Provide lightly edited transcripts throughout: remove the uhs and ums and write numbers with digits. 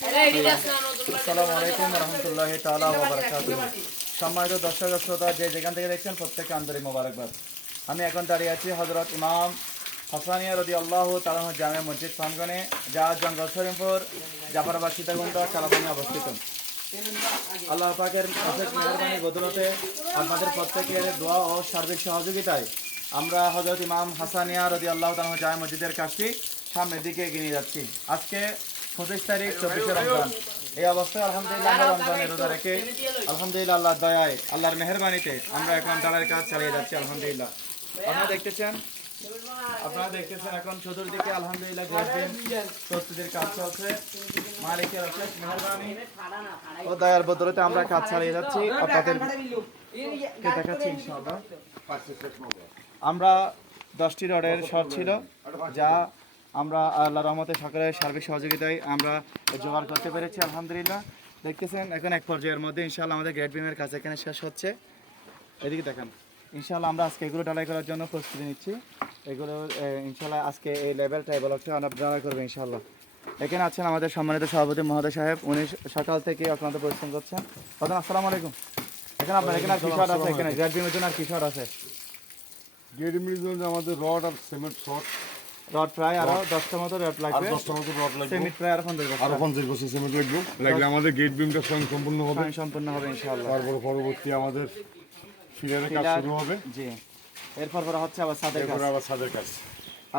আসসালামু আলাইকুম রহমতুল্লাহি তাআলা ওয়া বারাকাতুহু। সম্মানিত দর্শক ও শ্রোতা, যে যেখান থেকে দেখছেন প্রত্যেককে আন্তরিক মোবারকবাদ। আমি এখন দাঁড়িয়ে আছি হযরত ইমাম হাসানিয়া রাদিয়াল্লাহু তাআলা জামে মসজিদ প্রাঙ্গণে, যা জঙ্গল শরীফপুর জাফরাবাদ সীতাকুণ্ড কালাপানি অবস্থিত। আল্লাহ পাকের অশেষ মেহেরবানির বদৌলতে আপনাদের প্রত্যেকের দোয়া ও সার্বিক সহযোগিতায় আমরা হযরত ইমাম হাসানিয়া রাদিয়াল্লাহু তাআলা জামে মসজিদের কাজটি সামনের দিকে এগিয়ে নিয়ে যাচ্ছি। আজকে 25 তারিখ 24শে রমজান। এই অবস্থায় আলহামদুলিল্লাহ আমরা রমজানের রোজা রেখে আলহামদুলিল্লাহ আল্লাহর দয়ায় আল্লাহর মেহেরবানিতে আমরা এখন দাঁড়ার কাজ চালিয়ে যাচ্ছি আলহামদুলিল্লাহ। আপনারা দেখতেছেন এখন চতুর্দিকে আলহামদুলিল্লাহ প্রস্তুতির কাজ চলছে। মালিকের অশেষ মেহেরবানি ও দয়ার বদৌলতে আমরা কাজ চালিয়ে যাচ্ছি। আপনাদেরকে দেখাচ্ছি ইনশাআল্লাহ। আমরা 10টি রডের শর্ট ছিল, যা আমরা আল্লাহর রহমতে সকলের সার্বিক সহযোগিতায় আমরা জোগাড় করতে পেরেছি আলহামদুলিল্লাহ। দেখতেছেন এখন এক পর্যায়ের মধ্যে ইনশাআল্লাহ আমাদের গ্রেড বিমের কাজ এখানে শেষ হচ্ছে। এদিকে দেখেন, ইনশাআল্লাহ আমরা আজকে এগুলো ঢালাই করার জন্য প্রস্তুতি নিচ্ছি। এগুলো ইনশাআল্লাহ আজকে এই লেভেলটা ব্লকটা আমরা ঢালাই করবো ইনশাআল্লাহ। এখানে আছেন আমাদের সম্মানিত সভাপতি মহোদয় সাহেব, উনি সকাল থেকে অক্লান্ত পরিশ্রম করছেন। আসসালামু আলাইকুম। এখানে আপনার এখানে আর কি শর্ট আছে? এখানে গ্রেড বিমের জন্য আর কি শর্ট আছে? গ্রেড বিমের জন্য আমাদের রড আর সিমেন্ট শর্ট। রড প্রায় আরো 10টা মতো রড লাগবে। 10টা মতো রড লাগবে। সিমেন্ট প্রায় আরো 50 বস্তা। আরো 50 বস্তা সিমেন্ট লাগবে আমাদের গেট বিমটা সম্পূর্ণ হবে। সম্পূর্ণ হবে ইনশাআল্লাহ। তারপর পরবর্তী আমাদের ফিলারের কাজ শুরু হবে। জি, এরপর হচ্ছে আবার ছাদের কাজ।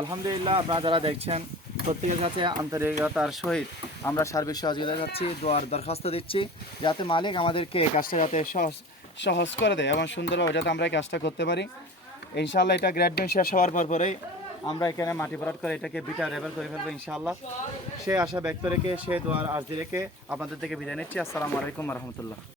আলহামদুলিল্লাহ আপনারা যারা দেখছেন প্রত্যেকের কাছে আন্তরিকতার সহিত আমরা সার্বিক সহযোগিতা যাচ্ছি, দোয়ার দরখাস্ত দিচ্ছি যাতে মালিক আমাদেরকে কাজটা যাতে সহজ করে দেয় এবং সুন্দরভাবে যাতে আমরা এই কাজটা করতে পারি ইনশাআল্লাহ। এটা গ্রেড বিম শেষ হওয়ার পরেই আমরা এখানে মাটি ভরাট করে এটাকে বিটা লেভেল করে ফেলবো ইনশাআল্লাহ। সে আশা ব্যক্ত রেখে, সে দোয়ার আর্জি রেখে আপনাদের থেকে বিদায় নিচ্ছি। আসসালামু আলাইকুম রহমতুল্লাহ।